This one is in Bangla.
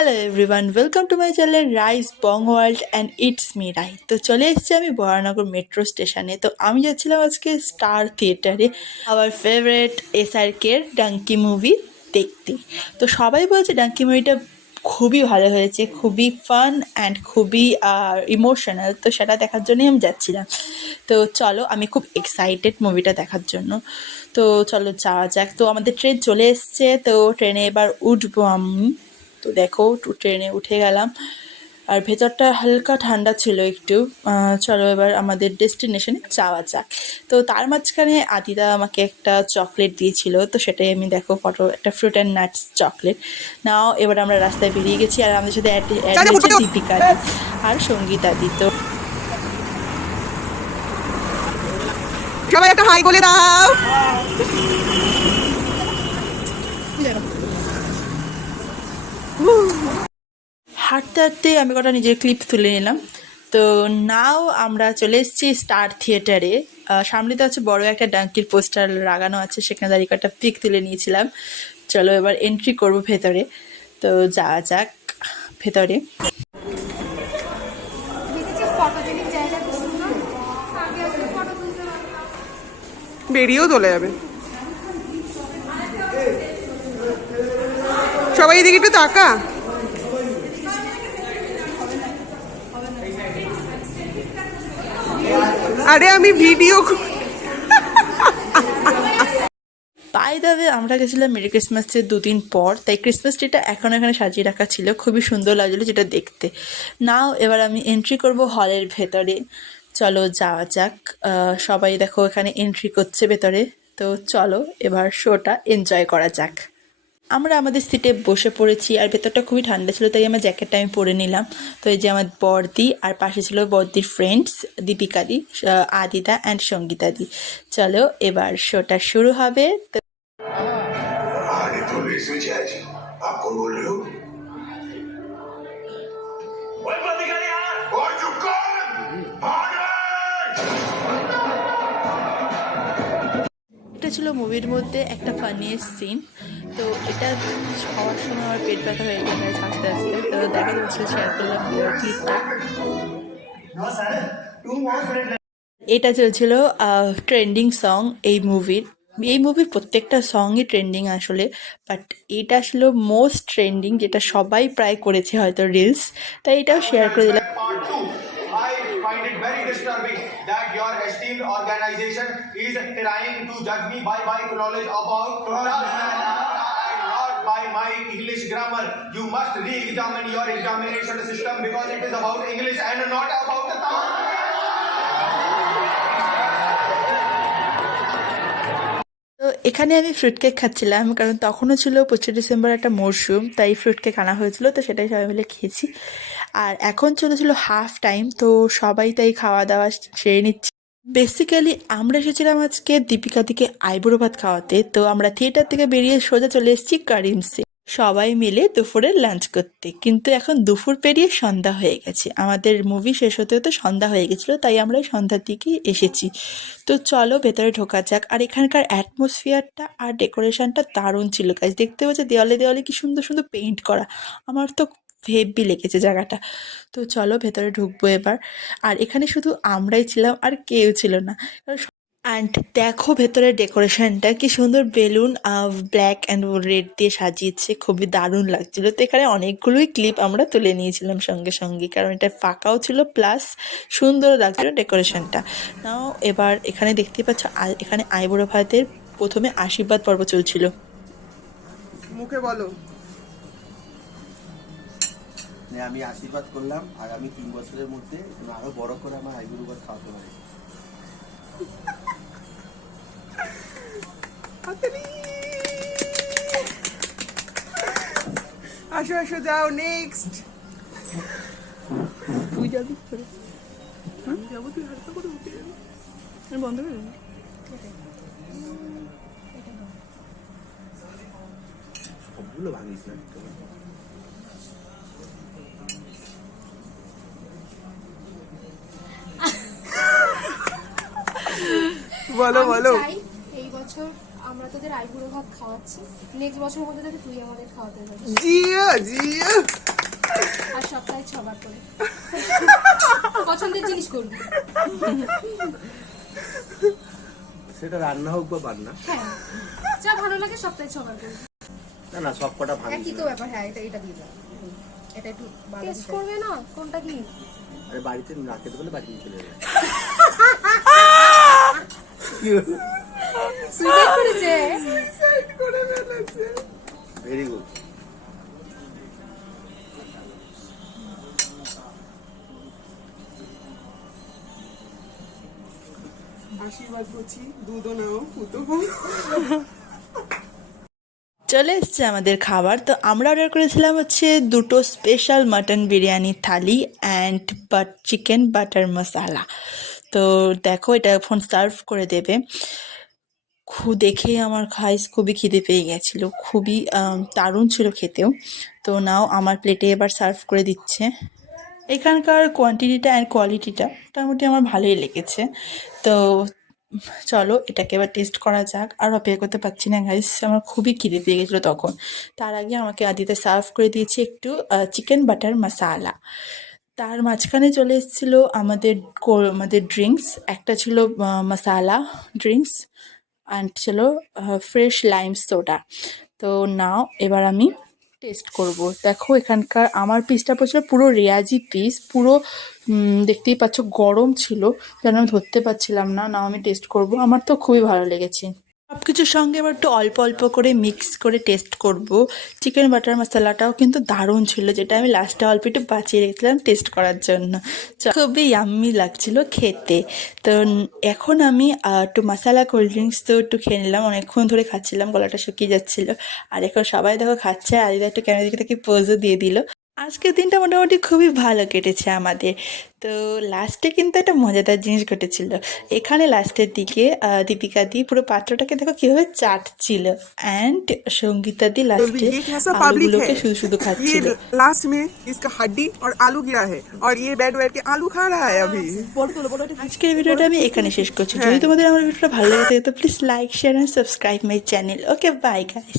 Hello everyone, welcome to my channel Rice Bong World and it's me Rai. তো চলে এসেছি আমি বরানগর মেট্রো স্টেশনে। তো আমি যাচ্ছিলাম আজকে স্টার থিয়েটারে আমার ফেভারেট এসআরকের ডাঙ্কি মুভি দেখতে। তো সবাই বলছে ডাঙ্কি মুভিটা খুবই ভালো হয়েছে, খুবই ফান অ্যান্ড খুবই ইমোশনাল। তো সেটা দেখার জন্যই আমি যাচ্ছিলাম। তো চলো, আমি খুব এক্সাইটেড মুভিটা দেখার জন্য। তো চলো যাওয়া যাক। তো আমাদের ট্রেন চলে এসছে, তো ট্রেনে এবার উঠবো আমি। তো দেখো ট্রেনে উঠে গেলাম, আর ভেতরটা হালকা ঠান্ডা ছিল একটু। চলো এবার আমাদের ডেস্টিনেশনে যাওয়া যাক। তো তার মাঝখানে আদিদা আমাকে একটা চকলেট দিয়েছিল, তো সেটাই আমি দেখো ফটো, একটা ফ্রুট অ্যান্ড নাটস চকলেট। নাও এবার আমরা রাস্তায় বেরিয়ে গেছি, আর আমাদের সাথে অ্যাড হয়েছে দীপিকা দি আর সঙ্গীতা দি। তো সবাই একটা হাই বলে দাও। হাঁটতে হাঁটতে আমি কটা নিজের ক্লিপ তুলে নিলাম। তো নাও আমরা চলে এসেছি স্টার থিয়েটারে। সামনে তো আছে বড় একটা ডাঙ্কির পোস্টার লাগানো আছে, সেখানে দাঁড়িয়ে কটা পিক তুলে নিয়েছিলাম। চলো এবার এন্ট্রি করব ভেতরে। তো যাওয়া যাক ভেতরে। বেরিয়েও চলে যাবে। সবাই এদিকে একটু তাকা। আরে আমি ভিডিও বাই দ্য ওয়ে, আমরা গেছিলাম মেরি ক্রিসমাসের 2 দিন পর, তাই ক্রিসমাস ট্রিটা এখন এখানে সাজিয়ে রাখা ছিল, খুবই সুন্দর লাগছিলো যেটা দেখতে। নাও এবার আমি এন্ট্রি করব হলের ভেতরে। চলো যাওয়া যাক। সবাই দেখো এখানে এন্ট্রি করছে ভেতরে। তো চলো এবার শোটা এনজয় করা যাক। আমরা আমাদের সিটে বসে পড়েছি, আর ভেতরটা খুবই ঠান্ডা ছিল, তাই আমার জ্যাকেটটা আমি পরে নিলাম। তো এই যে আমার বড়দি, আর পাশে ছিল বড়দির ফ্রেন্ডস দীপিকা দি, আদিদা অ্যান্ড সঙ্গীতা দি। চলো এবার শোটা শুরু হবে। তো आगे तो रेस में आज आप कौन बोल रहे हो? और चुप कर! भागो! এটা ছিল মুভির মধ্যে একটা ফানিয়েস্ট সিন। তো এটা হওয়ার সময় আমার পেট ব্যথা হয়ে গেল আস্তে আস্তে। তো দেখা যাচ্ছে শেয়ার করলাম ক্লিপটা। এটা চলছিল ট্রেন্ডিং সং এই মুভির প্রত্যেকটা সঙ্গই ট্রেন্ডিং আসলে, বাট এটা আসলে মোস্ট ট্রেন্ডিং, যেটা সবাই প্রায় করেছে হয়তো রিলস, তাই এটাও শেয়ার করে দিলাম। Part 2. I find it very disturbing that your esteemed organization is trying to judge me by my knowledge about and not by my English grammar. You must re-examine your examination system because it is about English and not about the Tamil. তো এখানে আমি ফ্রুট কেক খাচ্ছিলাম, কারণ তখনও ছিল 25 ডিসেম্বর একটা মরশুম, তাই ফ্রুট কেক আনা হয়েছিল, তো সেটাই সবাই মিলে খেয়েছি। আর এখন চলেছিল হাফ টাইম, তো সবাই তাই খাওয়া দাওয়া সেরে নিচ্ছি। বেসিক্যালি আমরা এসেছিলাম আজকে দীপিকা দিকে আইবুড়ো ভাত খাওয়াতে। তো আমরা থিয়েটার থেকে বেরিয়ে সোজা চলে এসেছি কারিমসে সবাই মিলে দুপুরের লাঞ্চ করতে। কিন্তু এখন দুপুর পেরিয়ে সন্ধ্যা হয়ে গেছে, আমাদের মুভি শেষ হতে হতে সন্ধ্যা হয়ে গেছিলো, তাই আমরা এই সন্ধ্যার দিকেই এসেছি। তো চলো ভেতরে ঢোকা যাক। আর এখানকার অ্যাটমসফিয়ারটা আর ডেকোরেশনটা দারুণ ছিল গাইজ। দেখতে পাচ্ছি দেওয়ালে দেওয়ালে কি সুন্দর সুন্দর পেইন্ট করা, আমার তো হেব্বি লেগেছে জায়গাটা। তো চলো ভেতরে ঢুকবো এবার। আর এখানে শুধু আমরাই ছিলাম, আর কেউ ছিল না। অ্যান্ড দেখো ভেতরের ডেকোরেশনটা কি সুন্দর, বেলুন ব্ল্যাক অ্যান্ড রেড দিয়ে সাজিয়েছে, খুবই দারুণ লাগছিল। তো এখানে অনেকগুলোই ক্লিপ আমরা তুলে নিয়েছিলাম সঙ্গে সঙ্গে, কারণ এটা ফাঁকাও ছিল প্লাস সুন্দর লাগছিল ডেকোরেশনটা। নাও এবার এখানে দেখতে পাচ্ছ এখানে আইবুড়ো ভাতের প্রথমে আশীর্বাদ পর্ব চলছিল। মুখে বলো। আমি আশীর্বাদ করলাম আগামী 3 বছরের মধ্যে আরো বড় করে আমার আইবুড়ো ভাত খাওয়াতে পারি। আসো আসো, যাও নেক্সট। তুই যাবি আমি যাবো, তুই হালকা করে উঠে যাবি, আমি বন্ধ করে দেবো। সবগুলো ভাঙিস না। বলো বলো। এই বছর আমরা তোদের আইবুড়ো ভাত খাওয়াচ্ছি, নেক্সট বছর মধ্যে তুই আমাদের খাওয়াতে যাবি। জিয়া জিয়া। সপ্তাহে 6 বার করে পছন্দের জিনিস করবি। সেটা রান্না হোক বা বান্না। হ্যাঁ, যা ভালো লাগে সপ্তাহে 6 বার করবি। না না, সব কটা ভালো। একই তো ব্যাপার। হ্যাঁ, এটা দিয়ে দাও। এটা একটু টেস্ট করবে না কোনটা কি? আরে বাড়িতে না খেতে বলে বাড়ি নিয়ে চলে যাবে। সুইসাইড করেছে। Very good. আশীর্বাদ করছি, দুধও নাও, ফুটো চলে এসছে আমাদের খাবার। তো আমরা অর্ডার করেছিলাম হচ্ছে 2টো special mutton biryani thali and chicken butter masala. তো দেখো এটা এখন সার্ভ করে দেবে। দেখেই আমার খুবই খিদে পেয়ে গেছিলো, খুবই দারুণ ছিল খেতেও। তো নাও আমার প্লেটে এবার সার্ভ করে দিচ্ছে। এখানকার কোয়ান্টিটিটা অ্যান্ড কোয়ালিটিটা মোটামুটি আমার ভালোই লেগেছে। তো চলো এটাকে এবার টেস্ট করা যাক। আর অপেক্ষা করতে পারছি না গাইস, আমার খুবই খিদে পেয়ে গেছিলো তখন। তার আগে আমাকে আদিতে সার্ভ করে দিয়েছে একটু চিকেন বাটার মশালা। তার মাঝখানে চলে এসেছিলো আমাদের ড্রিঙ্কস। একটা ছিল মশালা ড্রিঙ্কস অ্যান্ড ছিল ফ্রেশ লাইম সোডা। তো নাও এবার আমি টেস্ট করব। দেখো এখানকার আমার পিসটা পড়ছিল পুরো রেয়াজি পিস, পুরো দেখতেই পাচ্ছ গরম ছিল, যেন আমি ধরতে পারছিলাম না। নাও আমি টেস্ট করব। আমার তো খুবই ভালো লেগেছে। সব কিছুর সঙ্গে এবার একটু অল্প অল্প করে মিক্স করে টেস্ট করব। চিকেন বাটার মশলাটাও কিন্তু দারুণ ছিল, যেটা আমি লাস্টে অল্প একটু বাঁচিয়ে রেখেছিলাম টেস্ট করার জন্য। খুবই ইয়াম্মি লাগছিল খেতে। তো এখন আমি একটু মশালা কোল্ড ড্রিঙ্কস তো একটু খেয়ে নিলাম, অনেকক্ষণ ধরে খাচ্ছিলাম, গলাটা শুকিয়ে যাচ্ছিলো। আর এখন সবাই দেখো খাচ্ছে, আর আদিদা একটু ক্যামেরা দিকে তাকে পোজও দিয়ে দিল। আজকের দিনটা মোটামুটি খুবই ভালো কেটেছে আমাদের। তো লাস্টে কিন্তু একটা মজাদার জিনিস ঘটেছিল। এখানে লাস্টের দিকে দীপিকা দি পুরো পাত্রটাকে দেখো কীভাবে চাটছিল, অ্যান্ড সঙ্গীতা দি লাস্টে ये कैसा पब्लिक है? আলুগুলোকে শুধু শুধু ये খাচ্ছিল। लास्ट में इसका हड्डी और आलू गिरा है और ये बैठ बैठ के आलू खा रहा है अभी। আজকের ভিডিওটা আমি এখানে শেষ করছি। যদি তোমাদের আমার ভিডিওটা ভালো লেগে থাকে তো please like share and subscribe my channel. Okay, bye guys.